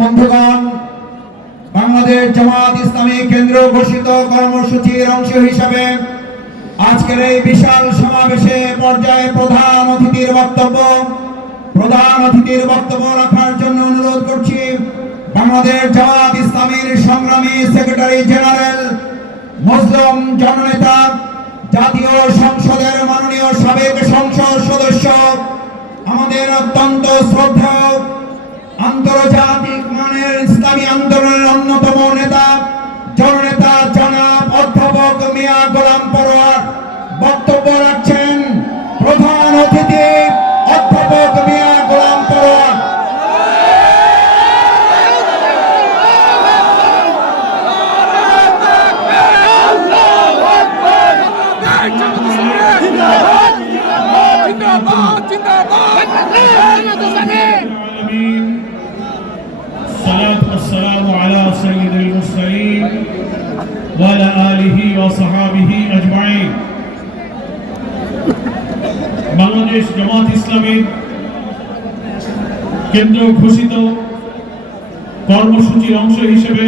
বন্ধুগণ, বাংলাদেশ জামাত ইসলামী কেন্দ্র ঘোষিত কর্মসূচির অংশ হিসাবে আজকের এই বিশাল সমাবেশে পর্যায়ে প্রধান অতিথির বক্তব্য রাখার জন্য অনুরোধ করছি বাংলাদেশ জামাত ইসলামীর সংগ্রামী সেক্রেটারি জেনারেল, মুসলিম জননেতা, জাতীয় সংসদের মাননীয় সাবেক সংসদ সদস্য, আমাদের অত্যন্ত শ্রদ্ধেয় আন্তর্জাতিক মানের ইসলামী আন্দোলনের অন্যতম নেতা জননেতা জনাব অধ্যাপক মিয়া গোলাম পরোয়ার বক্তব্য রাখছেন। প্রধান অতিথি অধ্যাপক মিয়া গোলাম পরোয়ার। والسلام على سيد المرسلين وعلى آله وصحابه أجمعين। বাংলাদেশ জামাত ইসলামীর কেন্দ্র ঘোষিত কর্মসূচির অংশ হিসেবে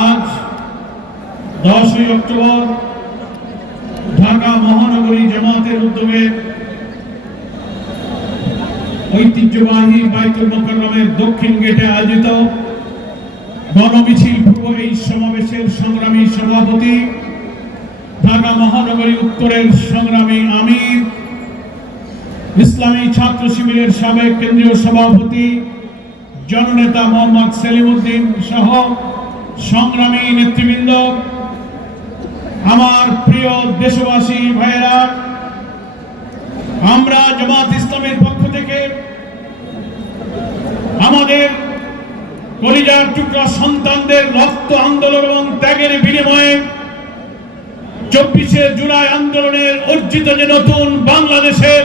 আজ 10 অক্টোবর ঢাকা মহানগরী জামাতের উদ্যোগে ঐতিহ্যবাহী বাইতুল মোকাররমের দক্ষিণ গেটে আয়োজিত গণমিছিল পূর্ব এই সমাবেশের সংগ্রামী সভাপতি, ঢাকা মহানগরী উত্তরের সংগ্রামী আমির, ইসলামী ছাত্র শিবিরের সাবেক কেন্দ্রীয় সভাপতি জননেতা মোহাম্মদ সেলিম উদ্দিন সহ সংগ্রামী নেতৃবৃন্দ, আমার প্রিয় দেশবাসী ভাইয়েরা, আমরা জামাত ইসলামের পক্ষ থেকে আমাদের কলিজার টুকরা সন্তানদের রক্ত আন্দোলন এবং ত্যাগের বিনিময়ে 24শে জুলাই আন্দোলনের অর্জিত যে নতুন বাংলাদেশের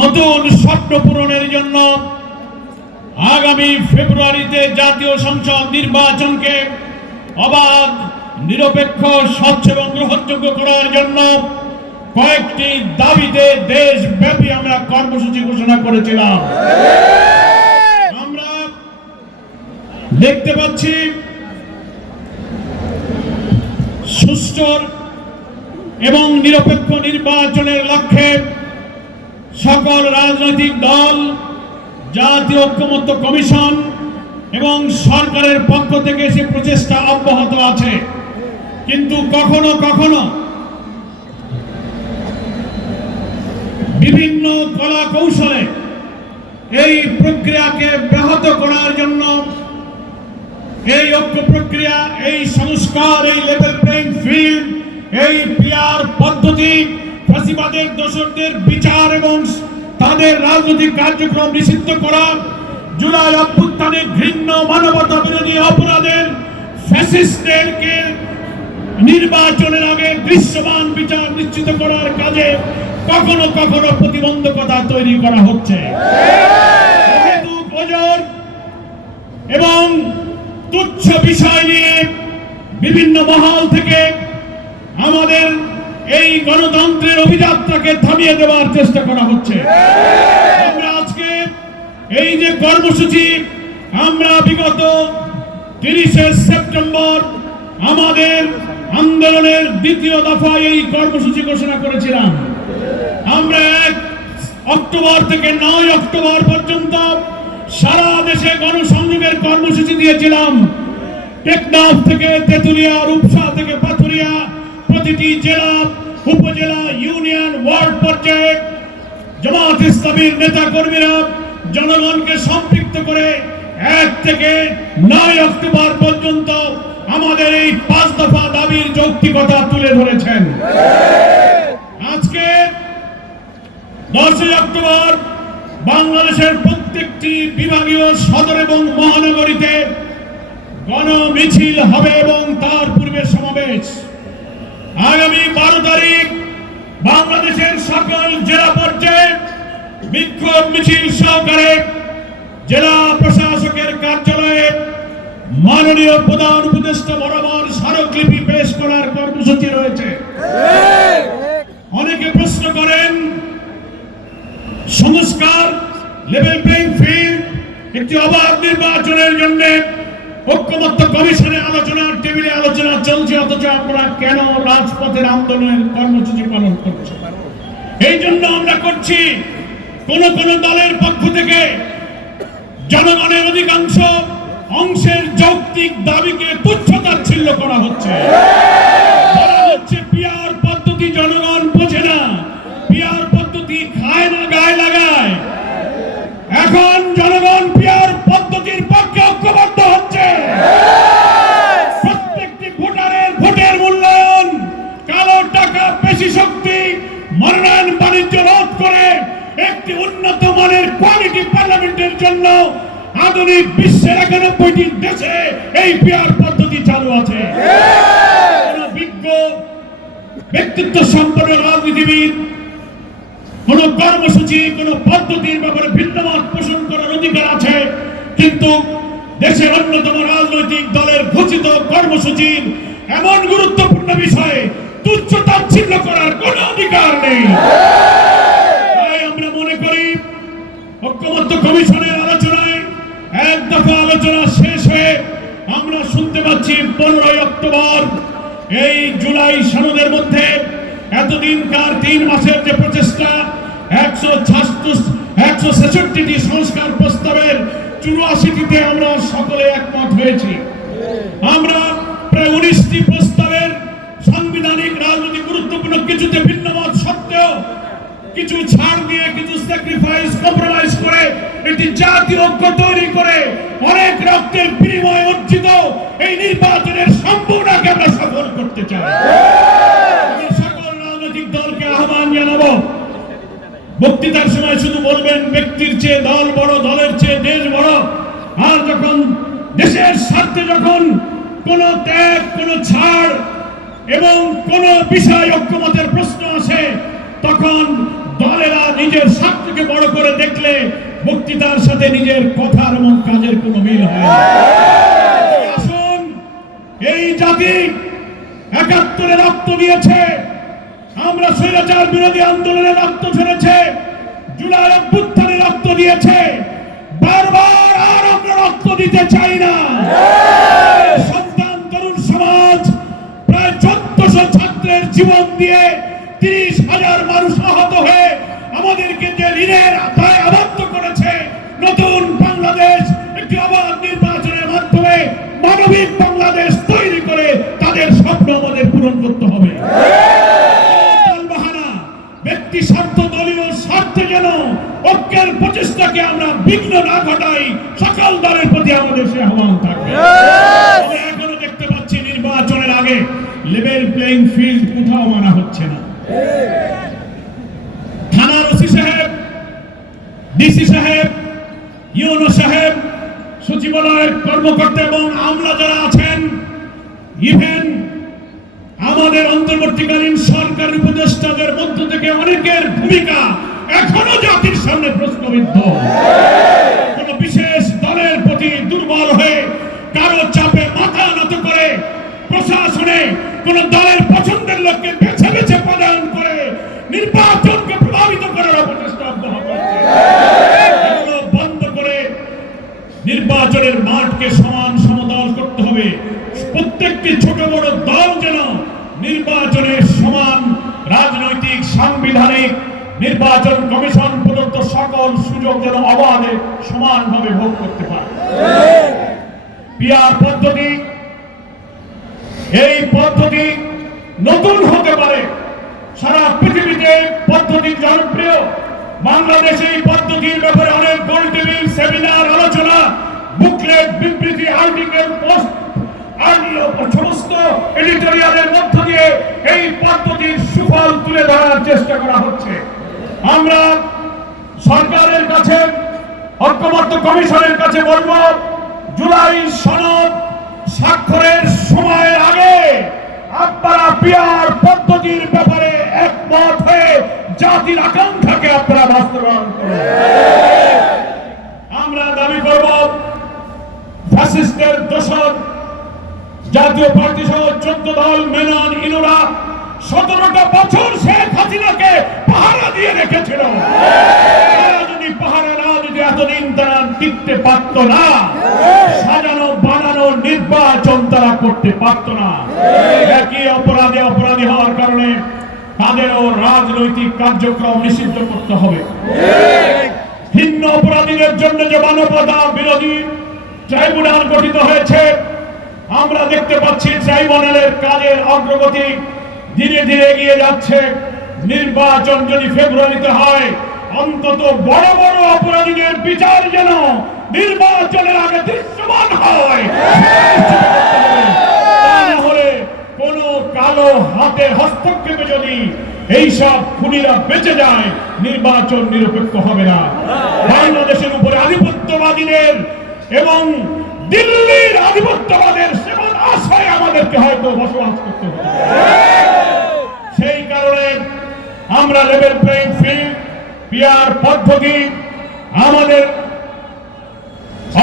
নতুন স্বপ্ন পূরণের জন্য আগামী ফেব্রুয়ারিতে জাতীয় সংসদ নির্বাচনকে অবাধ, নিরপেক্ষ, স্বচ্ছ এবং গ্রহণযোগ্য করার জন্য কয়েকটি দাবিতে দেশব্যাপী আমরা কর্মসূচি ঘোষণা করেছিলাম। আমরা দেখতে পাচ্ছি সুষ্ঠু এবং নিরপেক্ষ নির্বাচনের লক্ষ্যে সকল রাজনৈতিক দল, জাতীয় ঐক্যমত্য কমিশন এবং সরকারের পক্ষ থেকে সে প্রচেষ্টা অব্যাহত আছে। কিন্তু কখনো কখনো বিভিন্ন কলা কৌশলে এই প্রক্রিয়াকে ব্যাহত করার জন্য এই ঐক্য প্রক্রিয়া, এই সংস্কার, এই লেভেল প্লেইং ফিল্ড, এই পিআর পদ্ধতি, ফাঁসিবাদের দোষরদের বিচার এবং তাদের রাজনৈতিক কার্যক্রম নিষিদ্ধ করা, জুলাই অভ্যুত্থানে ঘৃণ্য মানবতা বিরোধী অপরাধের ফ্যাসিস্টদেরকে নির্বাচনের আগে দৃশ্যমান বিচার নিশ্চিত করার কাজে কখনো কখনো প্রতিবন্ধকতা তৈরি করা হচ্ছে। এবং তুচ্ছ বিষয় নিয়ে বিভিন্ন মহল থেকে আমাদের এই গণতন্ত্রের অভিযাত্রাকে থামিয়ে দেওয়ার চেষ্টা করা হচ্ছে। আমরা আজকে এই যে কর্মসূচি, আমরা বিগত 30শে সেপ্টেম্বর আমাদের আন্দোলনের দ্বিতীয় দফায় এই কর্মসূচি ঘোষণা করেছিলাম। আমরা 1 অক্টোবর থেকে 9 অক্টোবর পর্যন্ত সারা দেশে গণসংযোগের কর্মসূচি দিয়েছিলাম। টেকনাফ থেকে তেতুলিয়া, রূপসা থেকে পাথুরিয়া, প্রতিটি জেলা, উপজেলা, ইউনিয়ন, ওয়ার্ড পর্যায়ে জামাত ইসলামীর নেতা কর্মীরা জনগণকে সম্পৃক্ত করে 1 থেকে 9 অক্টোবর পর্যন্ত আমাদের এই 5 দফা দাবির যৌক্তিকতা তুলে ধরেছেন। আজকে 10 অক্টোবর বাংলাদেশের প্রত্যেকটি বিভাগীয় সদর এবং মহানগরীতে গণমিছিল হবে এবং তার পূর্বে সমাবেশ। আগামী 12 তারিখ বাংলাদেশের সকল জেলা পর্যায়ে বিক্ষোভ মিছিল সহকারে জেলা প্রশাসকের কার্যালয়ে মাননীয় প্রধান উপদেষ্টা বরাবর স্মারকলিপি পেশ করার কর্মসূচি রয়েছে। অনেকে প্রশ্ন করেন সংস্কার, লেভেল প্লেইং ফিল্ড, একটি অবাধ নির্বাচনের জন্য ঐক্যমত্য কমিশনে আলোচনার টেবিলে আলোচনা চলছে, অথচ আপনারা কেন রাজপথের আন্দোলনের কর্মসূচি পালন করছেন? এই জন্য আমরা করছি, কোন কোন দলের পক্ষ থেকে জনগণের অধিকাংশ অংশের যৌক্তিক দাবিকে তুচ্ছতাচ্ছিল্য করা হচ্ছে। বলা হচ্ছে পিআর পদ্ধতি জনগণ বোঝে না, পিআর পদ্ধতি খায় না গায়ে লাগায়। এখন জনগণ পিআর পদ্ধতির পক্ষে ঐক্যবদ্ধ হচ্ছে। প্রত্যেকটি ভোটারের ভোটের মূল্যায়ন, কালো টাকা, পেশি শক্তি, মনোনয়ন বাণিজ্য রোধ করে একটি উন্নত মানের কোয়ালিটি পার্লামেন্টের জন্য আধুনিক বিশ্বের 91টি দেশে এই পিআর পদ্ধতি চালু আছে। কোন বিজ্ঞ ব্যক্তিত্ব সম্পন্ন রাজনীতিবিদ কোন কর্মসূচি, কোন পদ্ধতির ব্যাপারে ভিন্নমত পোষণ করার অধিকার আছে, কিন্তু দেশের অন্যতম রাজনৈতিক দলের ঘোষিত কর্মসূচির এমন গুরুত্বপূর্ণ বিষয়ে তুচ্ছতাচ্ছিল্য করার কোন অধিকার নেই। তাই আমরা মনে করি ঐক্যমত্য কমিশনের আলোচনায় এক দফা আলোচনা শেষ হয়ে আমরা শুনতে পাচ্ছি 15 অক্টোবর এই জুলাই সনদের মধ্যে এতদিনকার 3 মাসের যে প্রচেষ্টা, 166টি সংস্কার প্রস্তাবের 84টিতে আমরা সকলে একমত হয়েছি। আমরা প্রায় 19টি প্রস্তাবের সাংবিধানিক রাজনৈতিক গুরুত্বপূর্ণ কিছুতে ভিন্নমত সত্ত্বেও কিছু ছাড় দিয়ে, কিছু স্যাক্রিফাইস, কম্প্রোমাইজ করে একটি জাতীয় ঐক্য তৈরি করে অনেক রক্তের বিনিময়ে অর্জিত এই নির্বাচনের সম্পূর্ণকে আমরা সফল করতে চাই। আমি সকল রাজনৈতিক দলকে আহ্বান জানাবো, বক্তৃতার সময় শুধু বলবেন ব্যক্তির চেয়ে দল বড়, দলের চেয়ে দেশ বড়। আর যখন দেশের স্বার্থে যখন কোন ত্যাগ, কোন ছাড় এবং কোন বিষয় ঐক্যমতের প্রশ্ন আসে, তখন দলেরা নিজের স্বার্থকে বড় করে দেখলে বক্তৃতার সাথে নিজের কথার এবং কাজের কোনো মিল হয় না। আসুন, এই জাতি 71-এ রক্ত দিয়েছে, আমরা স্বৈরাচার বিরোধী আন্দোলনে রক্ত ঝরেছে, জুলাই অভ্যুত্থানে রক্ত দিয়েছে, বারবার আর আমরা রক্ত দিতে চাই না। সন্তান, তরুণ সমাজ প্রায় 1400 ছাত্রের জীবন দিয়ে 30,000 মানুষ আহত হয়ে আমাদেরকে যে ঋণের দায় আবদ্ধ করেছে, নতুন বাংলাদেশ একটি অবাধ নির্বাচনের মাধ্যমে মানবিক বাংলাদেশ তৈরি করে তাদের স্বপ্ন আমাদের পূরণ করতে হবে। ব্যক্তি স্বার্থ, দলীয় স্বার্থে যেন ঐক্যের প্রচেষ্টাকে আমরা বিঘ্ন না ঘটাই, সকল দলের প্রতি আমাদের সে আহ্বান থাকবে। এখনো দেখতে পাচ্ছি নির্বাচনের আগে লেভেল প্লেইং ফিল্ড কোথাও মানা হচ্ছে না। থানার ওসি সাহেব, ডিসি সাহেব, ইউনো সাহেব, সচিবালয়ের কর্মকর্তা এবং আমলা যারা আছেন, ইভেন আমাদের অন্তর্বর্তীকালীন সরকার উপদেষ্টাদের মধ্য থেকে অনেকের ভূমিকা এখনো জাতির সামনে প্রশ্নবিদ্ধ। কোন বিশেষ দলের প্রতি দুর্বল হয়ে কারো চাপে মাথা নত করে প্রশাসনে কোন দলের পছন্দের লোককে বেছে বেছে পদায়ন করে নির্বাচনকে প্রভাবিত করার অপচেষ্টা অব্যাহত আছে। এগুলো বন্ধ করে নির্বাচনের মাঠকে সমান সমতল করতে হবে। প্রত্যেকটি ছোট বড় দল যেন নির্বাচনের সমান রাজনৈতিক, সাংবিধানিক, নির্বাচন কমিশন প্রদত্ত সকল সুযোগ যেন অবাধে সমানভাবে ভোগ করতে পারে। পিআর পদ্ধতি, এই পদ্ধতি নতুন হতে পারে, সারা পৃথিবীতে পদ্ধতি জনপ্রিয়। বাংলাদেশে এই পদ্ধতির ব্যাপারে অনেক গোল টেবিল, সেমিনার, আলোচনা, বুকলেট, বিবৃতি, আর্টিকেল, পোস্ট, সমস্ত এডিটোরিয়ালের মধ্য দিয়ে এই পদ্ধতির সুফল তুলে ধরার চেষ্টা করা হচ্ছে। আমরা সরকারের কাছে, ঐক্যমত্য কমিশনের কাছে বলব, জুলাই সনদ স্বাক্ষরের সময়ের আগে আপনারা পিআর পদ্ধতির ব্যাপারে একমত হয়ে জাতির আকাঙ্ক্ষাকে আপনারা বাস্তবায়ন করুন। আমরা দাবি করব, ফ্যাসিস্টের দোষর জাতীয় পার্টি সহ 14 দল, মেনন, ইনুরা 17টা বছর শেখ হাসিনাকে পাহারা দিয়ে রেখেছিল। যদি পাহারা না কিন্তু এতদিন তারা টিকতে পারত না, সাজানো বানানো নির্বাচন তারা করতে পারত না। একই অপরাধী হওয়ার কারণে তাদেরও রাজনৈতিক কার্যক্রম নিষিদ্ধ করতে হবে। ভিন্ন অপরাধীদের জন্য যে মানবতা বিরোধী ট্রাইব্যুনাল গঠিত হয়েছে, আমরা দেখতে পাচ্ছি ট্রাইব্যুনালের কাজের অগ্রগতি ধীরে ধীরে এগিয়ে যাচ্ছে। নির্বাচন যদি ফেব্রুয়ারিতে হয়, অন্তত বড় বড় অপরাধীদের বিচার যেন নির্বাচনের আগে দৃশ্যমান হয়। তা না হলে কোন কালো হাতের হস্তক্ষেপে যদি এইসব খুনিরা বেঁচে যায়, নির্বাচন নিরপেক্ষ হবে না। বাংলাদেশের উপরে আধিপত্যবাদীদের এবং দিল্লির আধিপত্যবাদের সেবন আশায় আমাদেরকে হয়তো বসবাস করতে হবে। সেই কারণে আমরা লেভেল প্লেইং ফিল্ড, পিআর পদ্ধতি, আমাদের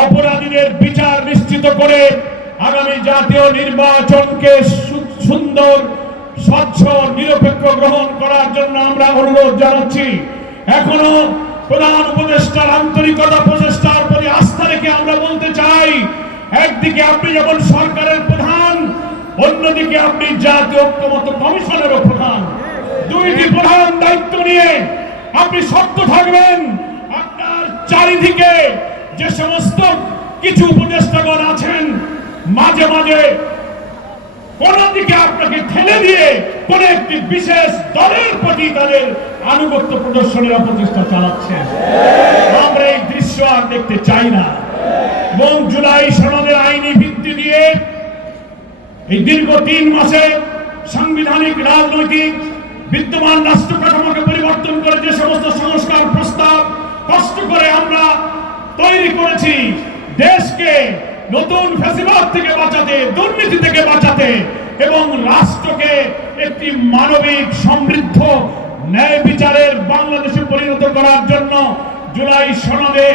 অপরাধীদের বিচার নিশ্চিত করে আগামী জাতীয় নির্বাচনকে সুন্দর, স্বচ্ছ, নিরপেক্ষ গ্রহণ করার জন্য আমরা অনুরোধ জানাচ্ছি। এখনো প্রধান উপদেষ্টার আন্তরিকতা, প্রচেষ্টার প্রতি আস্থা রেখে আমরা বলতে চাই, একদিকে আপনি যেমন সরকারের প্রধান, অন্যদিকে আপনি জাতীয় ঐক্যমত্য কমিশনেরও প্রধান। দুইটি প্রধান দায়িত্ব নিয়ে আপনি শক্ত থাকবেন। আপনার চারিদিকে যে সমস্ত কিছু উপদেষ্টাগণ আছেন, মাঝে মাঝে কোন দিকে আপনাকে ঠেলে দিয়ে কোন একটি বিশেষ দলের প্রতি তাদের আনুগত্য প্রদর্শনের অপচেষ্টা চালাচ্ছেন। আমরা এই দৃশ্য আর দেখতে চাই না। এবং জুলাই সনদের আইনি ভিত্তি দিয়ে এই দীর্ঘ 3 মাসে সাংবিধানিক, রাজনৈতিক বিদ্যমান রাষ্ট্র কাঠামোকে পরিবর্তন করে যে সমস্ত সংস্কার প্রস্তাব কষ্ট করে আমরা তৈরি করেছি, দেশকে নতুন ফ্যাসিবাদ থেকে বাঁচাতে, দুর্নীতি থেকে বাঁচাতে এবং রাষ্ট্রকে একটি মানবিক, সমৃদ্ধ, ন্যায় বিচারের বাংলাদেশে পরিণত করার জন্য জুলাই সনদে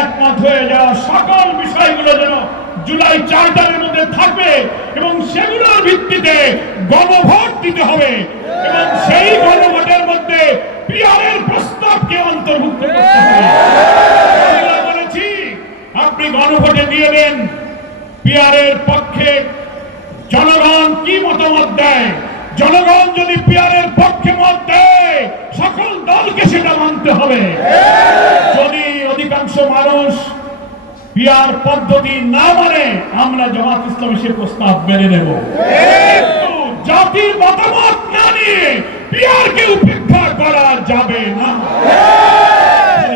একমত হয়ে যাওয়া সকল বিষয়গুলো যেন জুলাই চার্টারের মধ্যে থাকবে এবং সেগুলোর ভিত্তিতে গণভোট দিতে হবে এবং সেই গণভোটের মধ্যে পিআরের প্রস্তাবকে অন্তর্ভুক্ত করতে হবে। বলেছি, আপনি গণভোটে দিয়ে দেন পিআরের পক্ষে জনগণ কি মতামত দেয়। জনগণ যদি পিআরের পক্ষে মত দেয়, সকল দলকে সেটা মানতে হবে। যদি অধিকাংশ মানুষ পিআর পদ্ধতি না মানে, আমরা জামাত ইসলামী সে প্রস্তাব মেনে নেব। কিন্তু জাতির মতামত না নিয়ে পিআরকে উপেক্ষা করা যাবে না।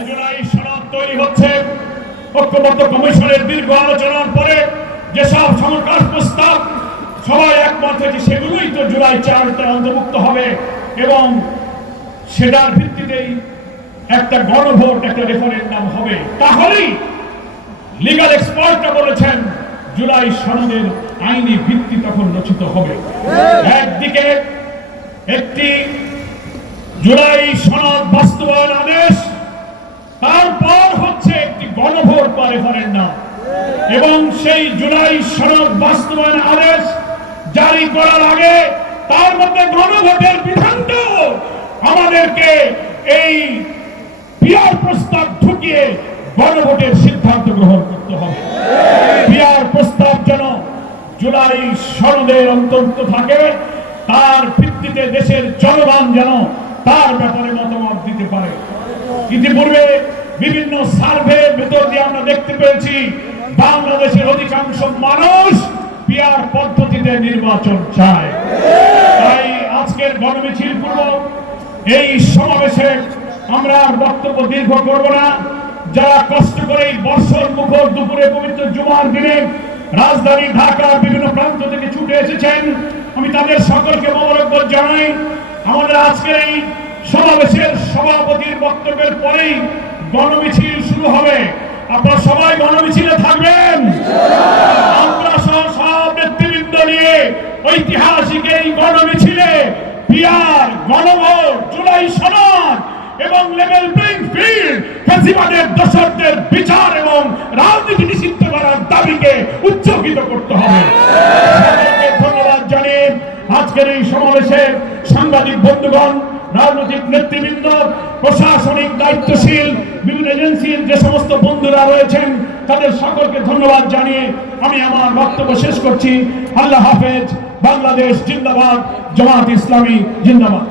জুলাই সনদ তৈরি হচ্ছে, ঐক্যমত্য কমিশনের দীর্ঘ আলোচনার পরে যেসব সংস্কার প্রস্তাব সবাই একমত হয়েছে, সেগুলোই তো জুলাই চার্টারে অন্তর্ভুক্ত হবে এবং সেটার ভিত্তিতেই একটা গণভোট, একটা রেফারেন্ডাম হবে। তাহলেই লিগ্যাল এক্সপার্টরা বলেছেন জুলাই সনদের আইনি ভিত্তি তখন রচিত হবে। একদিকে একটি জুলাই সনদ বাস্তবায়ন আদেশ, তারপর হচ্ছে একটি গণভোট বা রেফারেন্ডাম এবং সেই জুলাই সনদ বাস্তবায়ন আদেশ জারি করার আগে তার মধ্যে গণভোটের বিধানটাও আমাদেরকে এই পিআর প্রস্তাব ঢুকিয়ে গণভোটের সিদ্ধান্ত গ্রহণ করতে হবে। পিআর প্রস্তাব যেন জুলাই সনদের অন্তর্ভুক্ত থাকে, তার ভিত্তিতে দেশের জনগণ যেন তার ব্যাপারে মতামত দিতে পারে। ইতিপূর্বে বিভিন্ন সার্ভে ভেতর দিয়ে আমরা দেখতে পেয়েছি বাংলাদেশের অধিকাংশ মানুষ পিআর পদ্ধতিতে নির্বাচন চায়। তাই আজকের গণমিছিল পূর্ব এই সমাবেশে আমরা আর বক্তব্য দীর্ঘ করব না। যারা কষ্ট করে এই বর্ষর মুখর দুপুরে পবিত্র জুমার দিনে রাজধানী ঢাকার বিভিন্ন প্রান্ত থেকে ছুটে এসেছেন, আমি তাদের সকলকে মোবারকবাদ জানাই। আমাদের আজকের এই সমাবেশের সভাপতির বক্তব্যের পরেই গণমিছিল শুরু হবে। আপনারা সবাই গণমিছিলে থাকবেন। আমরা সব নেতৃবৃন্দ নিয়ে ঐতিহাসিক এই গণমিছিলে পিআর, গণভোট, জুলাই সনদ এবং লেভেল প্লেইং ফিল্ড, ফ্যাসিবাদের দোষরদের বিচার এবং রাজনীতি নিষিদ্ধ করার দাবিকে উজ্জীবিত করতে হবে। ধন্যবাদ জানিয়ে আজকের এই সমাবেশে সাংবাদিক বন্ধুগণ, রাজনৈতিক নেতৃবৃন্দ, প্রশাসনিক দায়িত্বশীল বিভিন্ন এজেন্সির যে সমস্ত বন্ধুরা রয়েছেন, তাদের সকলকে ধন্যবাদ জানিয়ে আমি আমার বক্তব্য শেষ করছি। আল্লাহ হাফেজ। বাংলাদেশ জিন্দাবাদ, জামাত ইসলামী জিন্দাবাদ।